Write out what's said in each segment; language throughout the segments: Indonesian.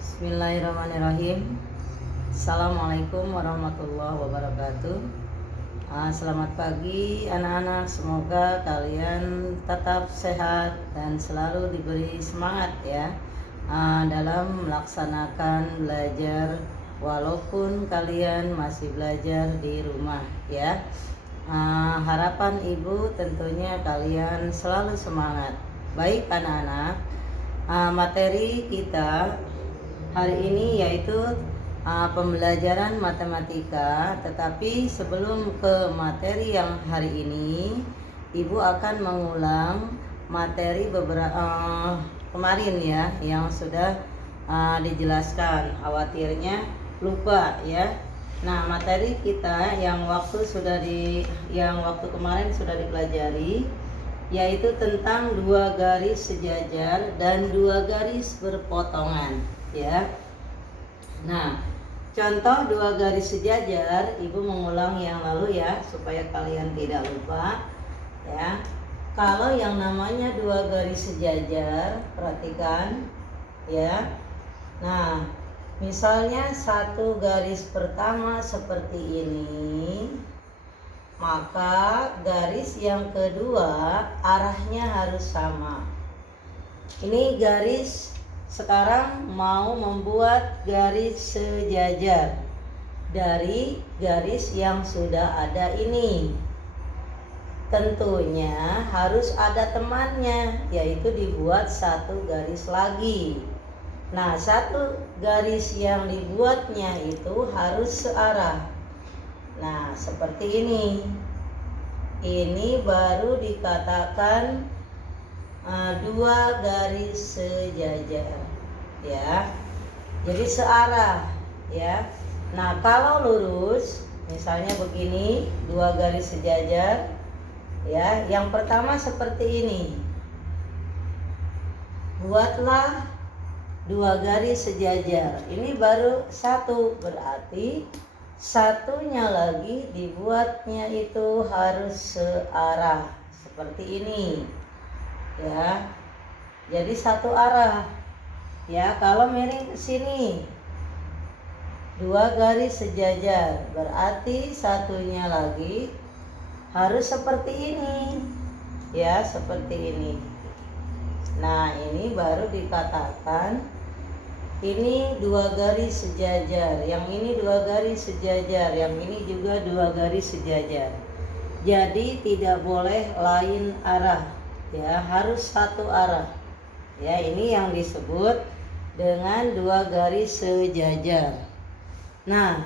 Bismillahirrahmanirrahim. Assalamualaikum warahmatullahi wabarakatuh. Selamat pagi anak-anak. Semoga kalian tetap sehat dan selalu diberi semangat ya dalam melaksanakan belajar walaupun kalian masih belajar di rumah ya. Harapan ibu tentunya kalian selalu semangat. Baik anak-anak, materi kita hari ini yaitu pembelajaran matematika. Tetapi sebelum ke materi yang hari ini, ibu akan mengulang materi beberapa kemarin ya yang sudah dijelaskan. Khawatirnya lupa ya. Nah, materi kita yang waktu kemarin sudah dipelajari, yaitu tentang dua garis sejajar dan dua garis berpotongan ya. Nah, contoh dua garis sejajar, ibu mengulang yang lalu ya supaya kalian tidak lupa ya. Kalau yang namanya dua garis sejajar, perhatikan ya. Nah, misalnya satu garis pertama seperti ini, maka garis yang kedua arahnya harus sama. Ini garis sekarang mau membuat garis sejajar dari garis yang sudah ada ini. Tentunya harus ada temannya, yaitu dibuat satu garis lagi. Nah, satu garis yang dibuatnya itu harus searah. Nah, seperti ini. Ini baru dikatakan dua garis sejajar ya. Jadi searah ya. Nah, kalau lurus misalnya begini, dua garis sejajar ya. Yang pertama seperti ini. Buatlah dua garis sejajar. Ini baru satu, berarti satunya lagi dibuatnya itu harus searah seperti ini ya. Jadi satu arah ya. Kalau miring ke sini, dua garis sejajar, berarti satunya lagi harus seperti ini ya, seperti ini. Nah, ini baru dikatakan ini dua garis sejajar, yang ini dua garis sejajar, yang ini juga dua garis sejajar. Jadi tidak boleh lain arah ya, harus satu arah ya. Ini yang disebut dengan dua garis sejajar. Nah,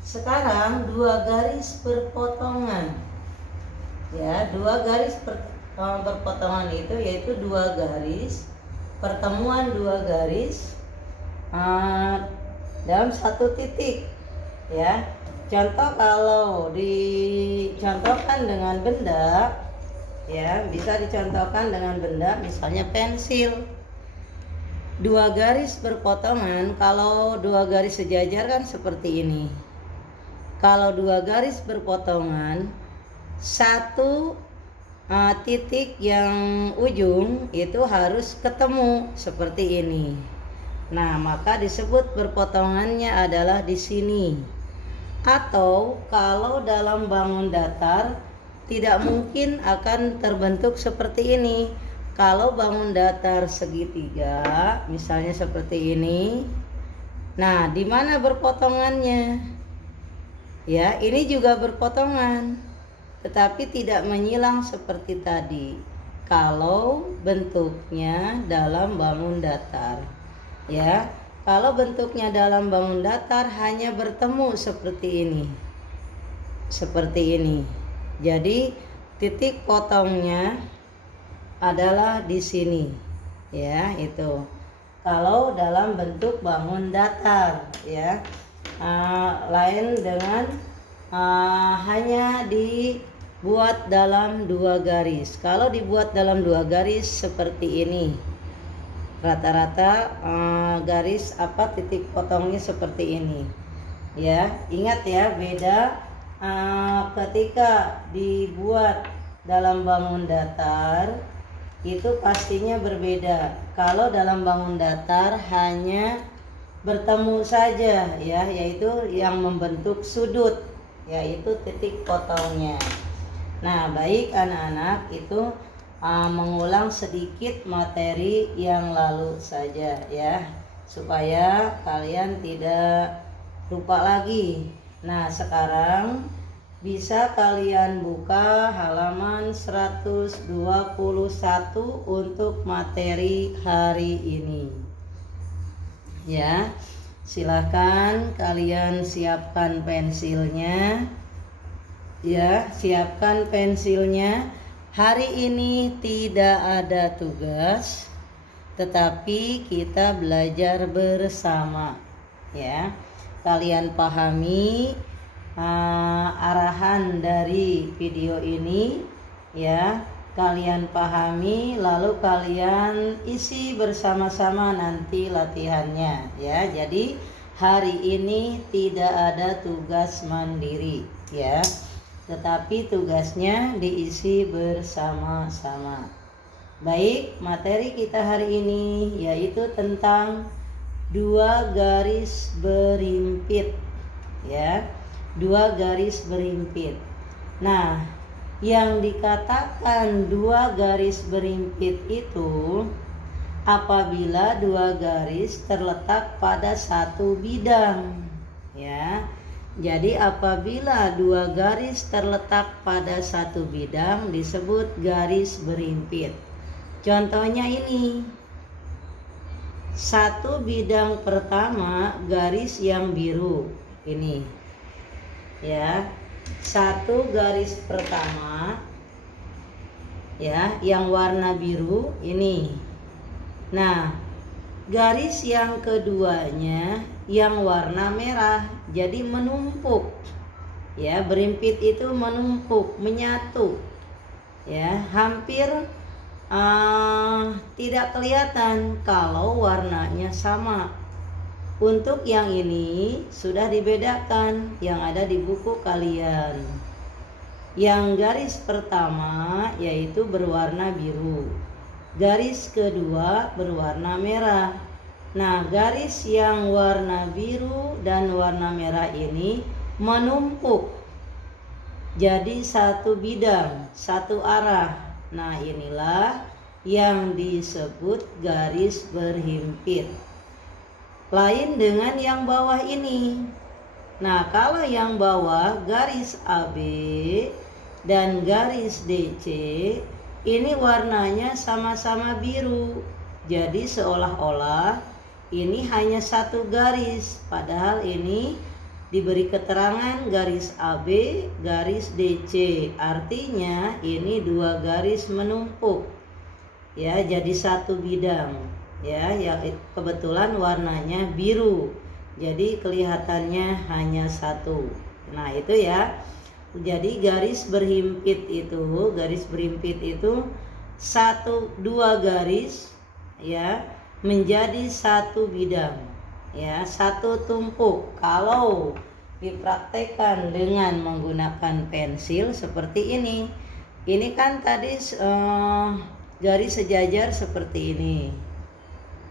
sekarang dua garis berpotongan ya. Dua garis berpotongan itu yaitu dua garis, pertemuan dua garis dalam satu titik ya. Contoh kalau dicontohkan dengan benda ya, bisa dicontohkan dengan benda misalnya pensil. Dua garis berpotongan, kalau dua garis sejajar kan seperti ini. Kalau dua garis berpotongan, satu titik yang ujung itu harus ketemu seperti ini. Nah, maka disebut berpotongannya adalah di sini. Atau kalau dalam bangun datar tidak mungkin akan terbentuk seperti ini. Kalau bangun datar segitiga, misalnya seperti ini. Nah, di mana berpotongannya? Ya, ini juga berpotongan, tetapi tidak menyilang seperti tadi. Kalau bentuknya dalam bangun datar. Ya, kalau bentuknya dalam bangun datar hanya bertemu seperti ini. Seperti ini. Jadi titik potongnya adalah di sini. Ya, itu. Kalau dalam bentuk bangun datar ya. Lain dengan hanya dibuat dalam dua garis. Kalau dibuat dalam dua garis seperti ini. Rata-rata garis titik potongnya seperti ini ya. Ingat ya, beda ketika dibuat dalam bangun datar itu pastinya berbeda. Kalau dalam bangun datar hanya bertemu saja ya, yaitu yang membentuk sudut, yaitu titik potongnya. Nah, baik anak-anak, itu mengulang sedikit materi yang lalu saja ya, supaya kalian tidak lupa lagi. Nah, sekarang bisa kalian buka halaman 121 untuk materi hari ini. Ya, silakan kalian siapkan pensilnya. Ya, siapkan pensilnya. Hari ini tidak ada tugas, tetapi kita belajar bersama. Ya, kalian pahami arahan dari video ini. Ya, kalian pahami, lalu kalian isi bersama-sama nanti latihannya. Ya, jadi hari ini tidak ada tugas mandiri. Ya, tetapi tugasnya diisi bersama-sama. Baik, materi kita hari ini yaitu tentang dua garis berimpit. Ya, dua garis berimpit. Nah, yang dikatakan dua garis berimpit itu apabila dua garis terletak pada satu bidang. Ya, jadi apabila dua garis terletak pada satu bidang disebut garis berimpit. Contohnya ini. Satu bidang pertama garis yang biru ini. Ya. Satu garis pertama ya, yang warna biru ini. Nah, garis yang keduanya yang warna merah, jadi menumpuk. Ya, berimpit itu menumpuk, menyatu. Ya, hampir tidak kelihatan kalau warnanya sama. Untuk yang ini sudah dibedakan yang ada di buku kalian. Yang garis pertama yaitu berwarna biru. Garis kedua berwarna merah. Nah, garis yang warna biru dan warna merah ini menumpuk jadi satu bidang, satu arah. Nah, inilah yang disebut garis berhimpit. Lain dengan yang bawah ini. Nah, kalau yang bawah garis AB dan garis DC ini warnanya sama-sama biru. Jadi seolah-olah ini hanya satu garis, padahal ini diberi keterangan garis AB, garis DC. Artinya ini dua garis menumpuk. Ya, jadi satu bidang. Ya, yang kebetulan warnanya biru. Jadi kelihatannya hanya satu. Nah, itu ya. Jadi garis berimpit itu dua garis ya menjadi satu bidang. Ya, satu tumpuk. Kalau dipraktekkan dengan menggunakan pensil seperti ini. Ini kan tadi garis sejajar seperti ini.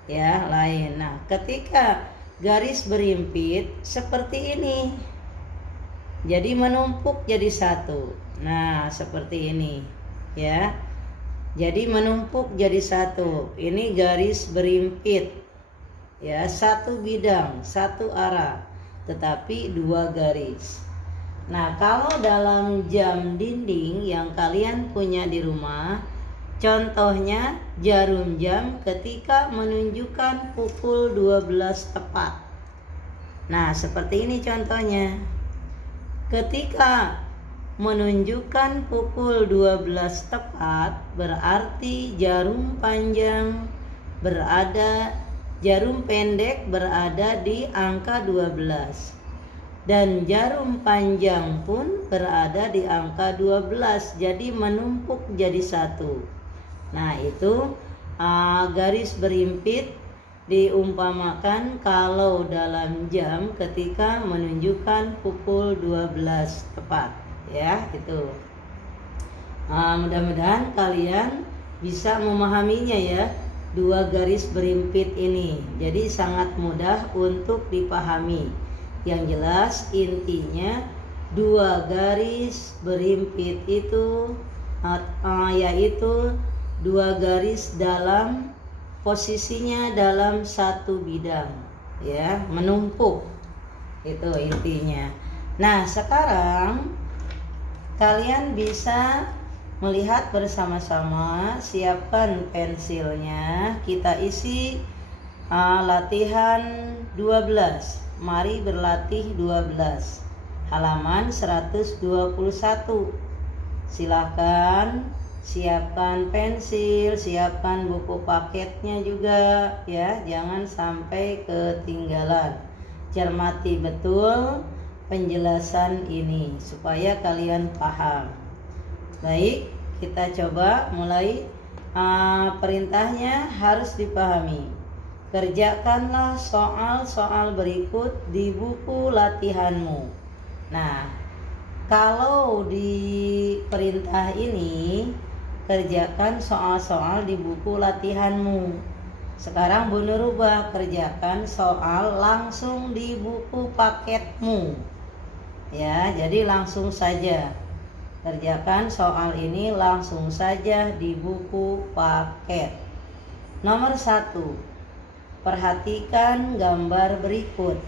Ya, lain. Nah, ketika garis berimpit seperti ini, jadi menumpuk jadi satu. Nah, seperti ini ya, jadi menumpuk jadi satu. Ini garis berimpit ya, satu bidang, satu arah, tetapi dua garis. Nah, kalau dalam jam dinding yang kalian punya di rumah, contohnya jarum jam ketika menunjukkan pukul 12 tepat. Nah, seperti ini contohnya. Ketika menunjukkan pukul 12 tepat, berarti jarum pendek berada di angka 12. Dan jarum panjang pun berada di angka 12. Jadi menumpuk jadi satu. Nah, itu garis berimpit diumpamakan kalau dalam jam ketika menunjukkan pukul 12 tepat ya, itu. Mudah-mudahan kalian bisa memahaminya ya. dua garis berimpit ini. Jadi sangat mudah untuk dipahami. Yang jelas intinya dua garis berimpit itu yaitu dua garis dalam posisinya dalam satu bidang, ya, menumpuk. Itu intinya. Nah, sekarang kalian bisa melihat bersama-sama, siapkan pensilnya, kita isi latihan 12. Mari berlatih 12. Halaman 121. Silahkan siapkan pensil, siapkan buku paketnya juga ya, jangan sampai ketinggalan. Cermati betul penjelasan ini supaya kalian paham. Baik, kita coba mulai. Perintahnya harus dipahami. Kerjakanlah soal-soal berikut di buku latihanmu. Nah, kalau di perintah ini, kerjakan soal-soal di buku latihanmu. Sekarang Bu Nur rubah, kerjakan soal langsung di buku paketmu. Ya, jadi langsung saja. Kerjakan soal ini langsung saja di buku paket. Nomor 1. Perhatikan gambar berikut.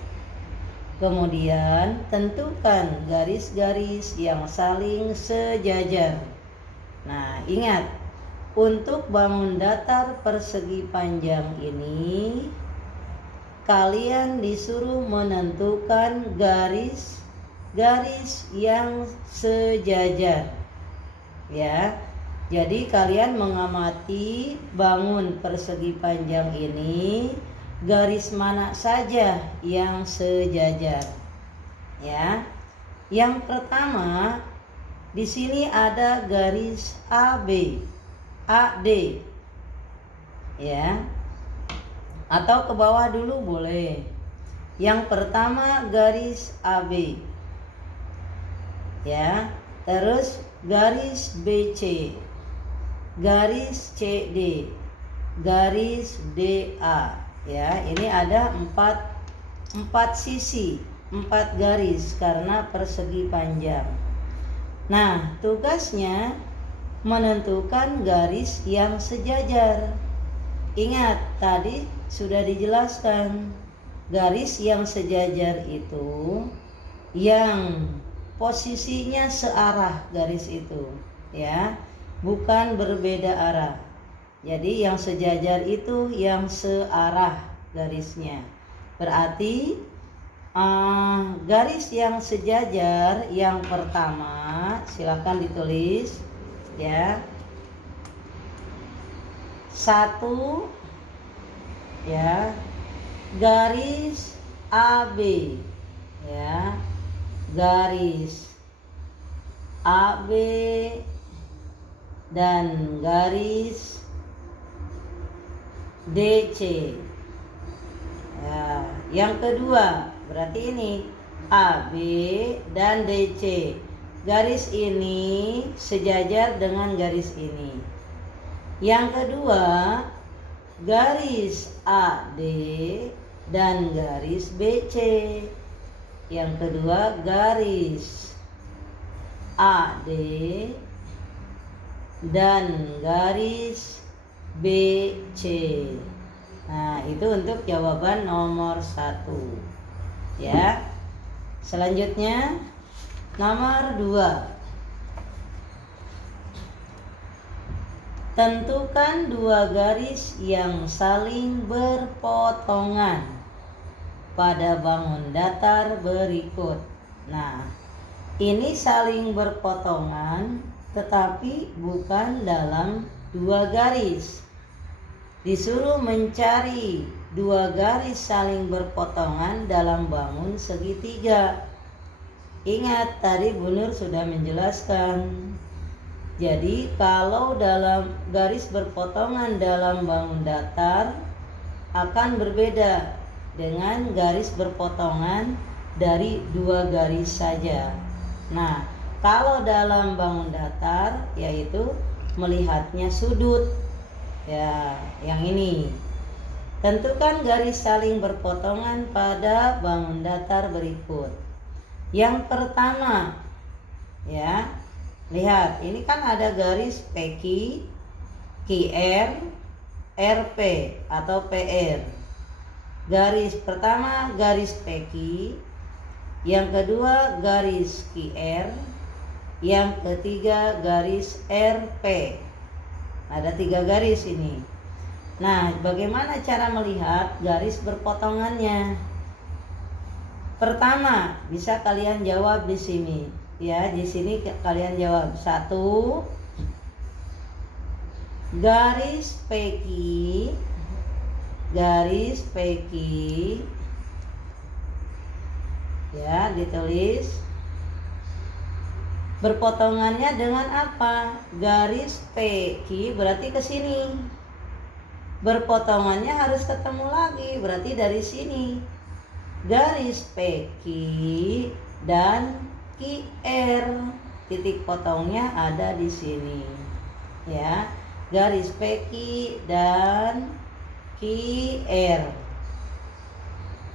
Kemudian tentukan garis-garis yang saling sejajar. Nah, ingat, untuk bangun datar persegi panjang ini, kalian disuruh menentukan garis yang sejajar. Ya, jadi kalian mengamati bangun persegi panjang ini, garis mana saja yang sejajar. Ya. Yang pertama, di sini ada garis AB, AD. Ya. Atau ke bawah dulu boleh. Yang pertama garis AB. Ya. Terus garis BC, garis CD, garis DA. Ya, ini ada empat sisi, 4 garis karena persegi panjang. Nah, tugasnya menentukan garis yang sejajar. Ingat, tadi sudah dijelaskan, garis yang sejajar itu yang posisinya searah garis itu, ya, bukan berbeda arah. Jadi yang sejajar itu yang searah garisnya. Berarti garis yang sejajar yang pertama, silakan ditulis ya. 1 ya, garis AB ya. Garis AB dan garis DC. Ya, yang kedua berarti ini AB dan DC. Garis ini sejajar dengan garis ini. Yang kedua, garis AD dan garis BC. Yang kedua, garis AD dan garis BC. Nah, itu untuk jawaban nomor 1. Ya. Selanjutnya nomor 2. Tentukan 2 garis yang saling berpotongan pada bangun datar berikut. Nah, ini saling berpotongan tetapi bukan dalam 2 garis. Disuruh mencari 2 garis saling berpotongan dalam bangun segitiga. Ingat, tadi Bu Nur sudah menjelaskan. Jadi kalau dalam garis berpotongan dalam bangun datar akan berbeda dengan garis berpotongan dari 2 garis saja. Nah, kalau dalam bangun datar yaitu melihatnya sudut. Ya, yang ini. Tentukan garis saling berpotongan pada bangun datar berikut. Yang pertama, ya, lihat, ini kan ada garis PQ, QR, RP atau PR. Garis pertama garis PQ, yang kedua garis QR, yang ketiga garis RP. Ada 3 garis ini. Nah, bagaimana cara melihat garis berpotongannya? Pertama, bisa kalian jawab di sini. Ya, di sini kalian jawab. 1, garis PQ, garis PQ, ya, ditulis. Berpotongannya dengan apa? Garis PQ berarti ke sini. Berpotongannya harus ketemu lagi, berarti dari sini. Garis PQ dan QR, titik potongnya ada di sini. Ya, garis PQ dan QR.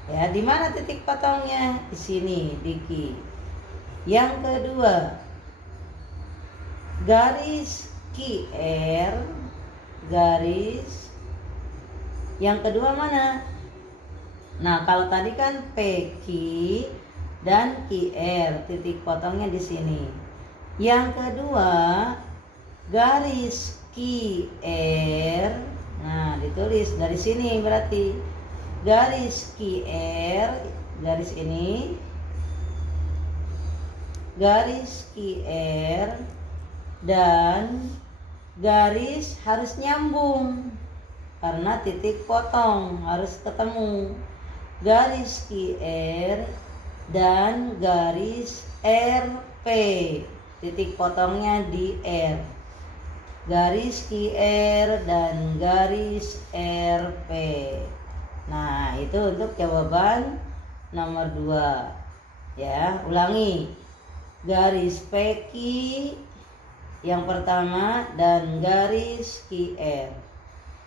Ya, di mana titik potongnya? Di sini, di Q. Yang kedua, garis QR, garis yang kedua mana? Nah, kalau tadi kan PQ dan QR, titik potongnya di sini. Yang kedua, garis QR. Nah, ditulis dari sini berarti. Garis QR, garis ini. Garis QR dan garis harus nyambung. Karena titik potong harus ketemu. Garis QR dan garis RP, titik potongnya di R. Garis QR dan garis RP. Nah, itu untuk jawaban nomor 2. Ya, ulangi. Garis PQ yang pertama dan garis QR.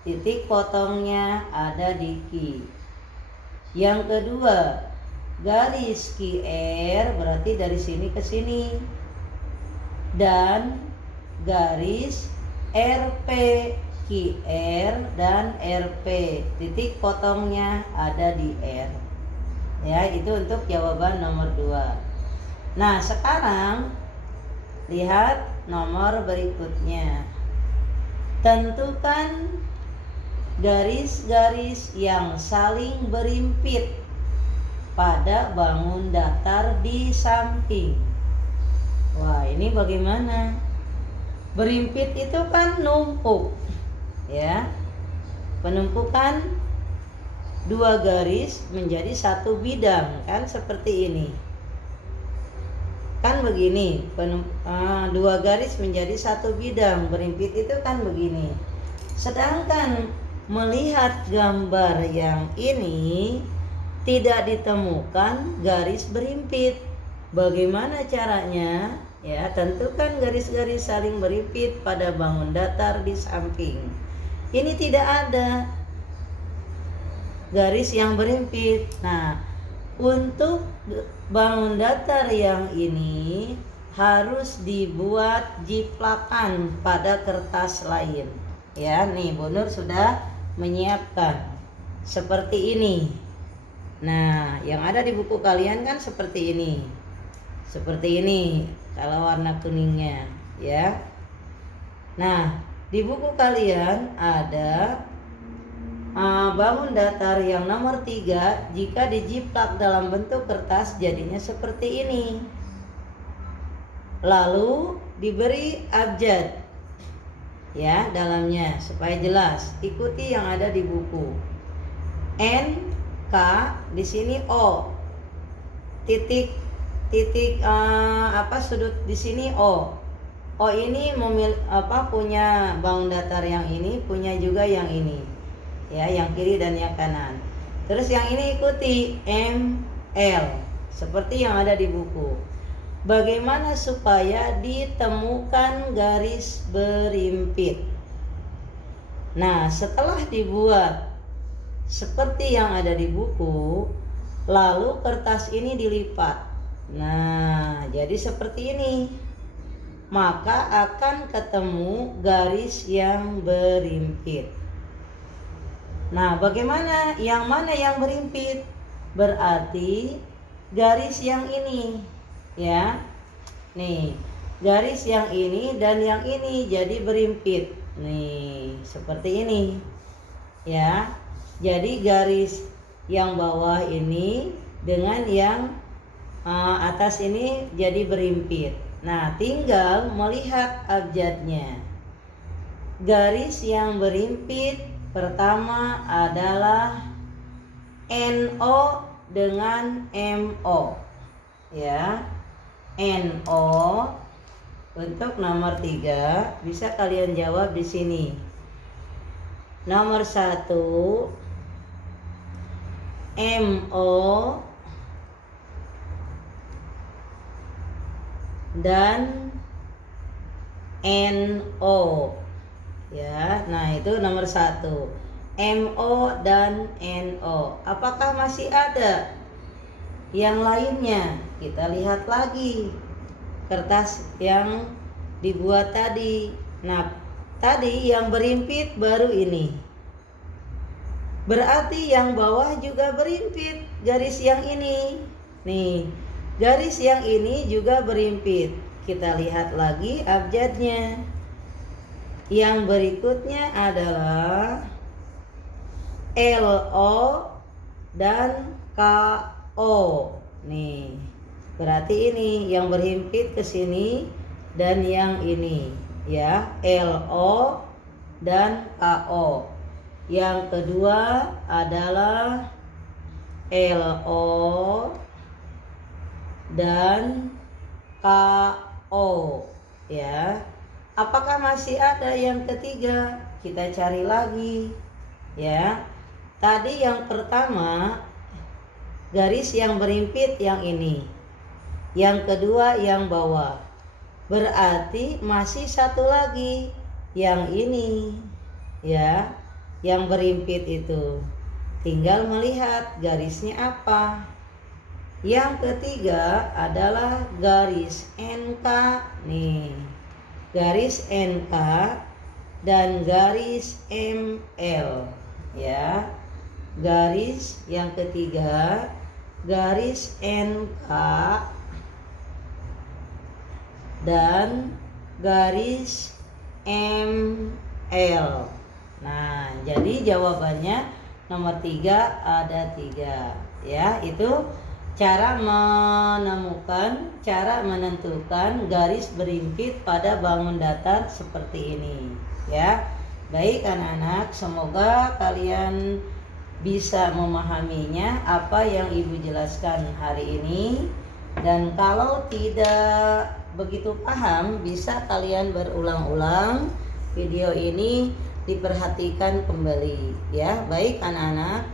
Titik potongnya ada di Q. Yang kedua, garis QR berarti dari sini ke sini. Dan garis RP, QR dan RP, titik potongnya ada di R. Ya, itu untuk jawaban nomor 2. Nah, sekarang lihat nomor berikutnya. Tentukan garis-garis yang saling berimpit pada bangun datar di samping. Wah, ini bagaimana? Berimpit itu kan numpuk, ya. Penumpukan 2 garis menjadi 1 bidang, kan seperti ini. Kan begini, 2 garis menjadi 1 bidang, berimpit itu kan begini. Sedangkan melihat gambar yang ini tidak ditemukan garis berimpit. Bagaimana caranya? Ya, tentukan garis-garis saling berimpit pada bangun datar di samping. Ini tidak ada garis yang berimpit. Nah, untuk bangun datar yang ini harus dibuat jiplakan pada kertas lain. Ya, nih Bu Nur sudah menyiapkan seperti ini. Nah, yang ada di buku kalian kan seperti ini. Seperti ini kalau warna kuningnya, ya. Nah, di buku kalian ada bangun datar yang nomor 3. Jika dijiplak dalam bentuk kertas jadinya seperti ini. Lalu diberi abjad, ya, dalamnya supaya jelas. Ikuti yang ada di buku. N, K, di sini O. Titik sudut di sini O. O ini punya bangun datar yang ini, punya juga yang ini. Ya, yang kiri dan yang kanan. Terus yang ini ikuti M, L, seperti yang ada di buku. Bagaimana supaya ditemukan garis berimpit? Nah, setelah dibuat seperti yang ada di buku, lalu kertas ini dilipat. Nah, jadi seperti ini. Maka akan ketemu garis yang berimpit. Nah, bagaimana? Yang mana yang berimpit? Berarti garis yang ini, ya. Nih, garis yang ini dan yang ini jadi berimpit. Nih, seperti ini. Ya. Jadi garis yang bawah ini dengan yang atas ini jadi berimpit. Nah, tinggal melihat abjadnya. Garis yang berimpit pertama adalah NO dengan MO. Ya. NO untuk nomor 3 bisa kalian jawab di sini. Nomor 1 MO dan NO, ya. Nah, itu nomor 1 MO dan NO. Apakah masih ada yang lainnya? Kita lihat lagi kertas yang dibuat tadi. Nah, tadi yang berimpit baru ini. Berarti yang bawah juga berimpit, garis yang ini. Nih, garis yang ini juga berimpit. Kita lihat lagi abjadnya. Yang berikutnya adalah LO dan KO. Nih, berarti ini yang berhimpit ke sini dan yang ini, ya, LO dan KO. Yang kedua adalah LO dan KO, ya. Apakah masih ada yang ketiga? Kita cari lagi, ya. Tadi yang pertama garis yang berimpit yang ini. Yang kedua yang bawah. Berarti masih satu lagi yang ini, ya. Yang berimpit itu. Tinggal melihat garisnya apa. Yang ketiga adalah garis NK. Nih, garis NK dan garis ML, ya. Garis yang ketiga garis NK dan garis ML. Nah, jadi jawabannya nomor 3 ada 3, ya. Itu cara menemukan, cara menentukan garis berimpit pada bangun datar seperti ini, ya. Baik anak-anak, semoga kalian bisa memahaminya apa yang Ibu jelaskan hari ini. Dan kalau tidak begitu paham, bisa kalian berulang-ulang video ini, diperhatikan kembali, ya. Baik anak-anak,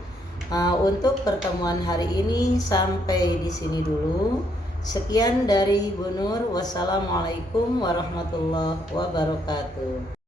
untuk pertemuan hari ini sampai di sini dulu. Sekian dari Bu Nur. Wassalamualaikum warahmatullahi wabarakatuh.